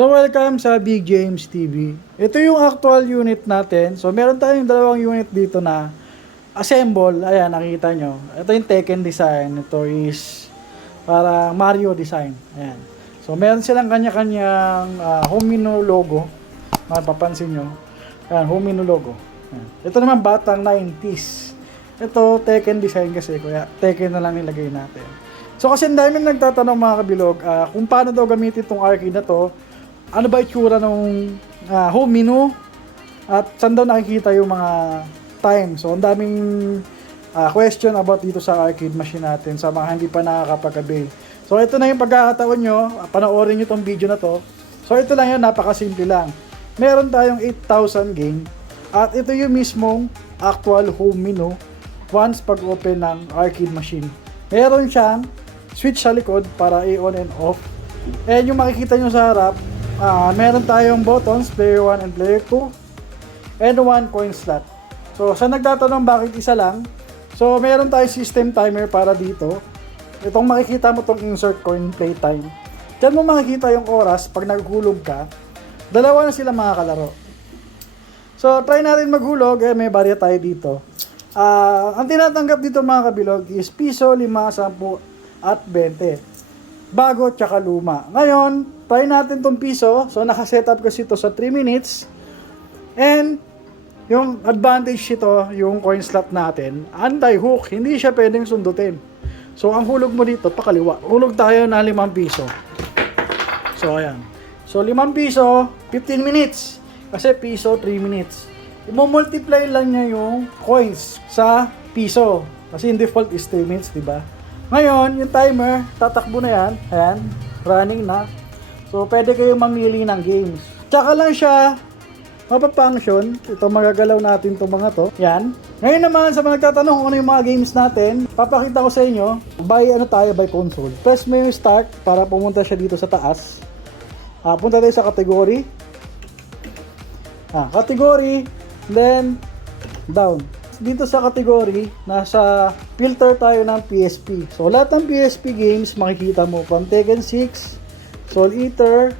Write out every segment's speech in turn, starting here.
So welcome sa Big James TV. Ito yung actual unit natin. So meron tayong dalawang unit dito na assemble. Ayan, nakikita nyo. Ito yung Tekken design. Ito is para Mario design. Ayan. So meron silang kanya-kanyang Homino logo. Mapapansin nyo. Ayan, Homino logo. Ayan. Ito naman batang 90s. Ito Tekken design kasi. Kaya Tekken na lang nilagay natin. So kasi ang dami nagtatanong mga kabilog kung paano daw gamitin itong arcade na to. Ano ba itsura ng home menu at saan daw nakikita yung mga time. So, ang daming question about dito sa arcade machine natin sa mga hindi pa nakakapag-avail. So, ito na yung pagkakataon nyo. Panoorin nyo tong video na to. So, ito lang yan. Napakasimple lang. Meron tayong 8,000 game at ito yung mismong actual home menu once pag-open ng arcade machine. Meron siyang switch sa likod para i-on and off. And yung makikita nyo sa harap, meron tayong buttons, player 1 and player 2, and 1 coin slot. So, sa nagtatanong bakit isa lang, so meron tayong system timer para dito. Itong makikita mo tong insert coin play time. Diyan mo makikita yung oras pag naghulog ka. Dalawa na sila mga kalaro. So, try natin maghulog. May barya tayo dito. Ang tinatanggap dito mga kabilog is piso, 5, 10, at 20. Bago tsaka luma. Ngayon, try natin tong piso. So, nakasetup kasi ito sa 3 minutes. And, yung advantage ito, yung coin slot natin, anti-hook. Hindi siya pwedeng sundutin. So, ang hulog mo dito, pakaliwa. Hulog tayo na 5 piso. So, ayan. So, 5 piso, 15 minutes. Kasi piso, 3 minutes. I-multiply lang niya yung coins sa piso. Kasi yung default is 3 minutes, diba? Ngayon, yung timer, tatakbo na yan. Ayan, running na. So, pwede kayong mamili ng games. Tsaka lang siya mapapunction. Ito, magagalaw natin itong mga to. Yan. Ngayon naman, sa mga nagtatanong kung ano yung mga games natin, papakita ko sa inyo, by console. Press mo yung start para pumunta siya dito sa taas. Punta tayo sa category. Category, then, down. Dito sa category, nasa filter tayo ng PSP. So, lahat ng PSP games, makikita mo from Tekken 6, Soul Eater.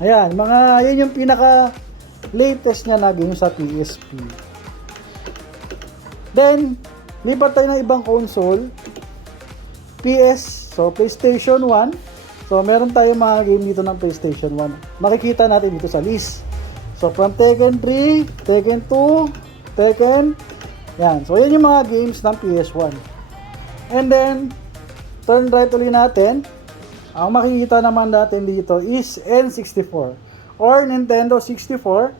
Ayan, yan yung pinaka latest niya na game sa PSP. Then, lipat tayo ng ibang console. PS, so PlayStation 1. So, meron tayong mga game dito ng PlayStation 1. Makikita natin dito sa list. So, from Tekken 3, Tekken 2, Tekken. Yan. So, yan yung mga games ng PS1. And then, turn right ulit natin. Ang makikita naman natin dito is N64 or Nintendo 64.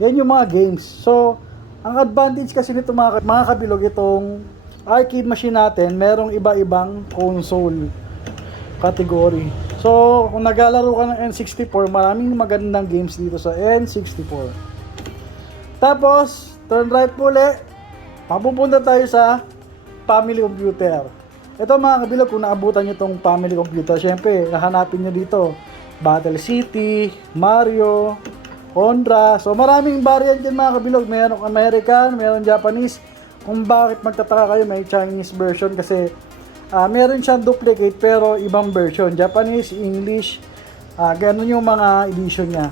Yan yung mga games. So, ang advantage kasi nito mga kabilog, itong arcade machine natin, merong iba-ibang console category. So, kung naglalaro ka ng N64, maraming magandang games dito sa N64. Tapos, turn right po ulit. Mapupunta tayo sa family computer. Ito mga kabilog, kung naabutan nyo itong family computer, syempre, nahanapin nyo dito. Battle City, Mario, Contra. So maraming variant dyan mga kabilog. Mayroong American, mayroong Japanese. Kung bakit magtataka kayo, may Chinese version kasi meron siyang duplicate pero ibang version. Japanese, English, ganun yung mga edition niya.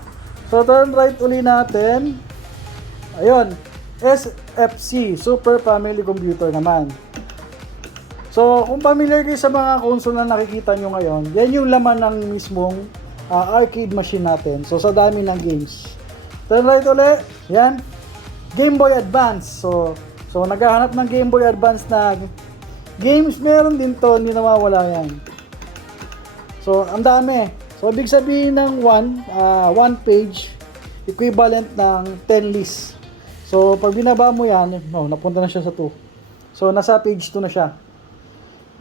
So turn right uli natin. Ayun. SFC, Super Family Computer naman. So, kung familiar kayo sa mga console na nakikita nyo ngayon, yan yung laman ng mismong arcade machine natin. So, sa dami ng games. Turn right ulit. Yan. Game Boy Advance. So naghahanap ng Game Boy Advance na games. Meron din to, hindi nawawala yan. So, ang dami. So, ibig sabihin ng one page, equivalent ng 10 lists. So, pag binaba mo yan, napunta na siya sa 2. So, nasa page 2 na siya.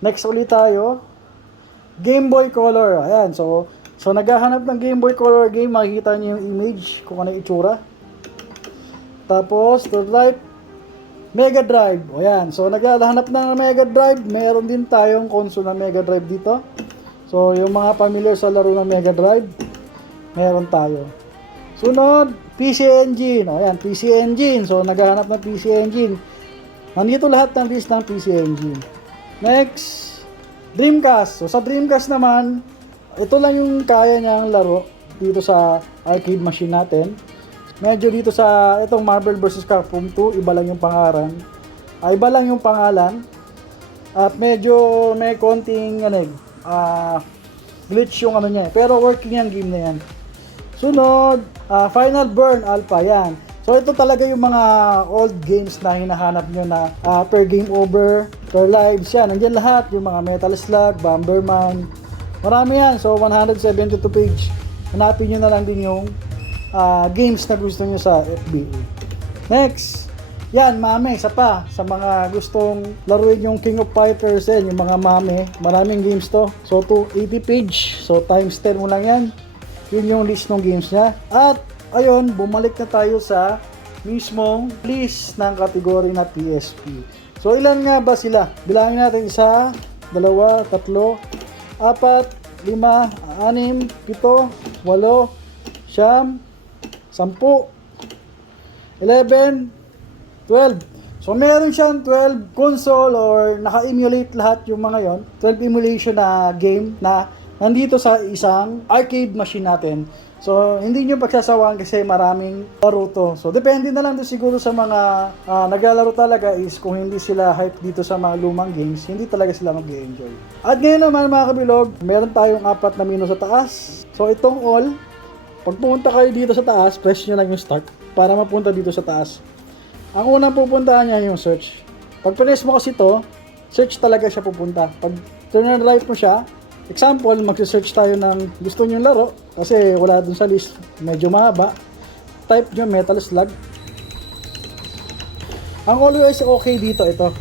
Next ulit tayo. Game Boy Color. Ayan. So naghahanap ng Game Boy Color game. Makikita niyo yung image kung ano yung itsura. Tapos, to right, Mega Drive. Ayan. So, naghahanap ng Mega Drive. Meron din tayong console na Mega Drive dito. So, yung mga familiar sa laro ng Mega Drive, meron tayo. Sunod, PC Engine. Ayan, PC Engine. So, naghahanap ng PC Engine. Nandito lahat ng list ng PC Engine. Next, Dreamcast. So, sa Dreamcast naman, ito lang yung kaya niyang laro. dito sa arcade machine natin. Medyo dito sa itong Marvel vs. Capcom 2, iba lang yung pangalan. Iba lang yung pangalan. At medyo may konting glitch yung ano niya. Pero working yung game na yan. Sunod, Final Burn Alpha yan. So ito talaga yung mga old games na hinahanap nyo na per game over, per lives yan. Nandiyan lahat, yung mga Metal Slug, Bomberman. Marami yan. So 172 page. Hanapin nyo na lang din yung games na gusto nyo sa FBA. Next, yan, mame, isa pa. Sa mga gustong laruin yung King of Fighters, yan, yung mga mame, maraming games to. So, 280 page. So, times 10 mo lang yan. Yun yung list ng games niya. At, ayun, bumalik na tayo sa mismong list ng kategory na PSP. So, ilan nga ba sila? Bilangin natin 1, 2, 3, 4, 5, 6, 7, 8, 9, 10, 11, 12. So meron siyang 12 console or naka-emulate lahat yung mga yon. 12 emulation na game na nandito sa isang arcade machine natin. So hindi nyo pagsasawaan kasi maraming laro to. So depende na lang doon siguro sa mga naglalaro talaga is kung hindi sila hype dito sa mga lumang games, hindi talaga sila mag-enjoy. At ngayon naman mga kabilog, meron tayong 4 na menu sa taas. So itong all, pag pumunta kayo dito sa taas, press nyo lang yung start para mapunta dito sa taas. Ang unang pupuntahan niya yung search. Pag press mo kasi to, search talaga siya pupunta. Pag turn on right mo siya, example, mag-search tayo ng gusto nyo laro kasi wala dun sa list, medyo mahaba. Type nyo Metal Slug. Ang always okay dito, ito.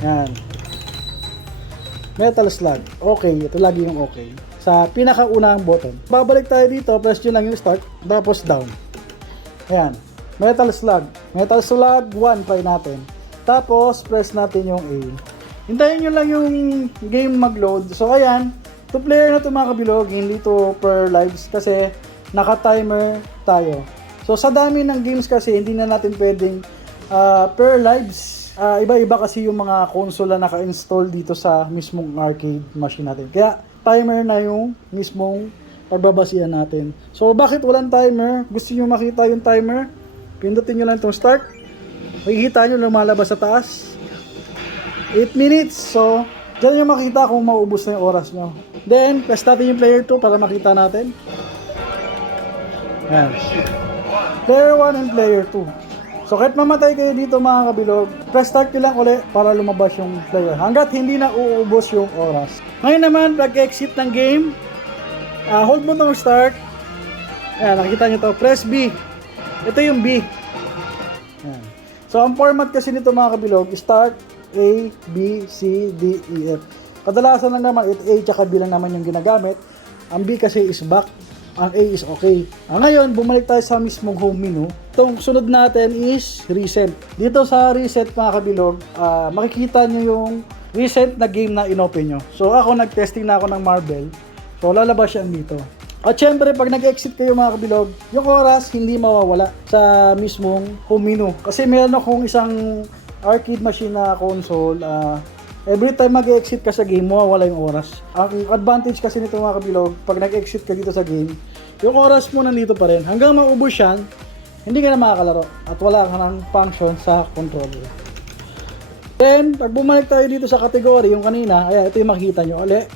Yan. Metal Slug. Okay, ito lagi yung okay. Sa pinakaunang button. Babalik tayo dito, press nyo lang yung start, tapos down. Ayan. Metal Slug. Metal Slug 1, try natin. Tapos, press natin yung A. Hintayin nyo lang yung game mag-load. So, ayan. 2 player na ito mga kabilog. Hindi to per lives kasi naka-timer tayo. So, sa dami ng games kasi, hindi na natin pwedeng per lives. Iba-iba kasi yung mga console na naka-install dito sa mismong arcade machine natin. Kaya, timer na yung mismong pagbabasihan natin. So, bakit walang timer? Gusto nyo makita yung timer? Pindutin nyo lang itong start. Makikita nyo lumalabas sa taas. 8 minutes. So, dyan nyo makita kung mauubos na yung oras nyo. Then, press natin yung player 2 para makita natin. Ayan. Player 1 and player 2. So, kahit mamatay kayo dito mga kabilog, press start nyo lang ulit para lumabas yung player. Hanggat hindi na uubos yung oras. Ngayon naman, pag-exit ng game, hold mo itong start. Ayan, nakikita nyo to. Press B. Ito yung B. Ayan. So, ang format kasi nito mga kabilog, start, A, B, C, D, E, F. Kadalasan lang naman, A tsaka B lang naman yung ginagamit. Ang B kasi is back, ang A is okay. Ngayon, bumalik tayo sa mismong home menu. Itong sunod natin is recent. Dito sa reset mga kabilog, makikita nyo yung recent na game na inopen nyo. So, ako nag-testing na ako ng Marvel. So, lalabas yan dito. At syempre, pag nag-exit kayo mga kabilog, yung oras hindi mawawala sa mismong home menu. Kasi meron akong isang arcade machine na console. Every time mag-exit ka sa game, mawawala yung oras. Ang advantage kasi nito mga kabilog, pag nag-exit ka dito sa game, yung oras mo nandito pa rin. Hanggang maubos yan, hindi ka na makakalaro. At wala ka ng function sa controller. Then, pag bumalik tayo dito sa category, yung kanina, ayan, ito yung makikita nyo ulit.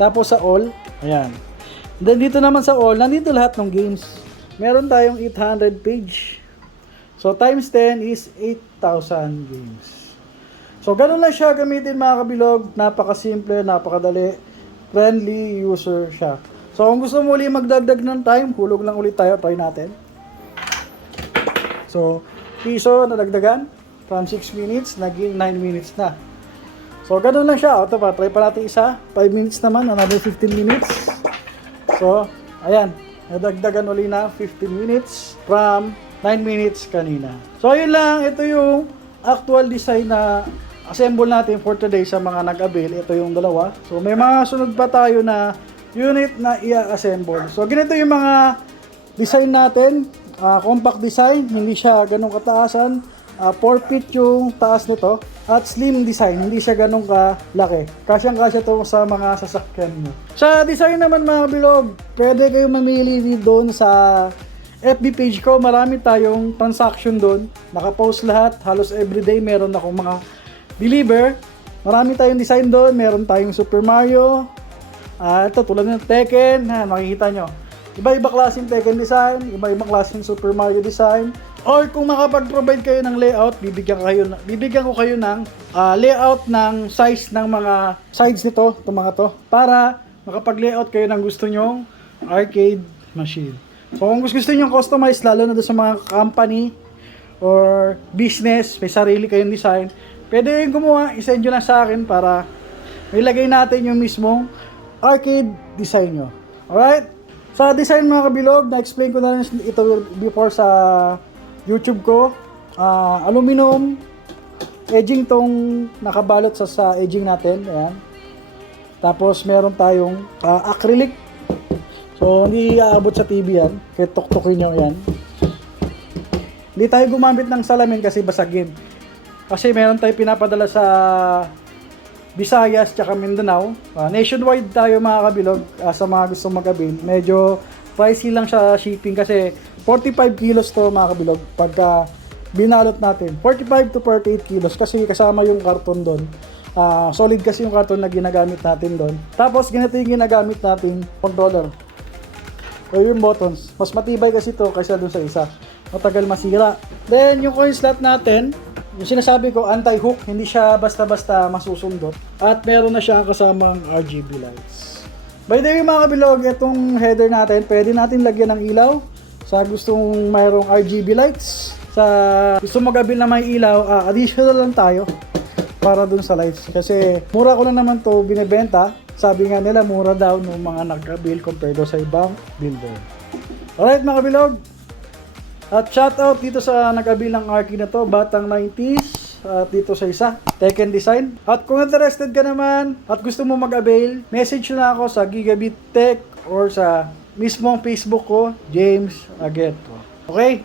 Tapos sa all, ayan. Then dito naman sa all, nandito lahat ng games. Meron tayong 800 page. So times 10 is 8,000 games. So ganun lang siya gamitin mga kabilog. Napakasimple, napakadali. Friendly user siya. So kung gusto mo ulit magdagdag ng time, hulog lang ulit tayo. Try natin. So, piso nadagdagan. From 6 minutes, naging 9 minutes na. So ganun lang siya. Ito pa, try pa natin isa. 5 minutes naman, another 15 minutes. So, ayan, nadagdagan ulit na 15 minutes from 9 minutes kanina. So, ayun lang, ito yung actual design na assemble natin for today sa mga nag-avail. Ito yung dalawa. So, may mga sunod pa tayo na unit na i-assemble. So, ganito yung mga design natin. Compact design, hindi siya ganun kataasan. 4 feet yung taas nito at slim design, hindi siya ganun kalaki. Kasyang-kasya to sa mga sasakyan mo. Sa design naman mga kabilog, pwede kayong mamili doon sa FB page ko. Marami tayong transaction doon. Nakapost lahat, halos everyday meron akong mga believer. Marami tayong design doon, meron tayong Super Mario. Ito tulad ng Tekken, makikita nyo. Iba-iba klaseng Tekken design, iba-iba klaseng Super Mario design. Or kung makapag-provide kayo ng layout, bibigyan ko kayo ng layout ng size ng mga sides nito, itong mga to, para makapag-layout kayo ng gusto nyong arcade machine. So kung gusto nyo customize, lalo na doon sa mga company or business, may sarili kayong design, pwede yung gumawa, isend nyo lang sa akin para ilagay natin yung mismong arcade design nyo. Alright? Sa design mga kabilog, na-explain ko na rin ito before sa YouTube ko. Aluminum edging tong nakabalot sa edging natin. Ayan. Tapos meron tayong acrylic. So hindi aabot sa TV yan. Kaya tuktukin nyo yan. Hindi tayo gumamit ng salamin kasi basagin. Kasi meron tayong pinapadala sa Visayas tsaka Mindanao. Nationwide tayo mga kabilog sa mga gustong mag-avail. Medyo pricey lang siya shipping kasi 45 kilos to mga kabilog pagka binalot natin. 45 to 48 kilos kasi kasama yung karton doon. Solid kasi yung karton na ginagamit natin doon. Tapos ganito yung ginagamit natin controller. O yung buttons. Mas matibay kasi to kaysa doon sa isa. Matagal masira. Then yung coin slot natin, yung sinasabi ko anti-hook, hindi siya basta-basta masusundot. At meron na siya kasamang RGB lights. By the way mga kabilog, itong header natin, pwede natin lagyan ng ilaw. Sa gustong mayroong RGB lights, sa gusto mag-avail na may ilaw, additional lang tayo para dun sa lights. Kasi mura ko lang naman to binibenta. Sabi nga nila mura daw ng mga nag-avail compared sa ibang builder. Alright mga kabilog. At shoutout dito sa nag-avail ng arcade na to, batang 90s. At dito sa isa, Tekken Design. At kung interested ka naman at gusto mo mag-avail, message na ako sa Gigabit Tech or sa mismong Facebook ko, James Agueto. Okay?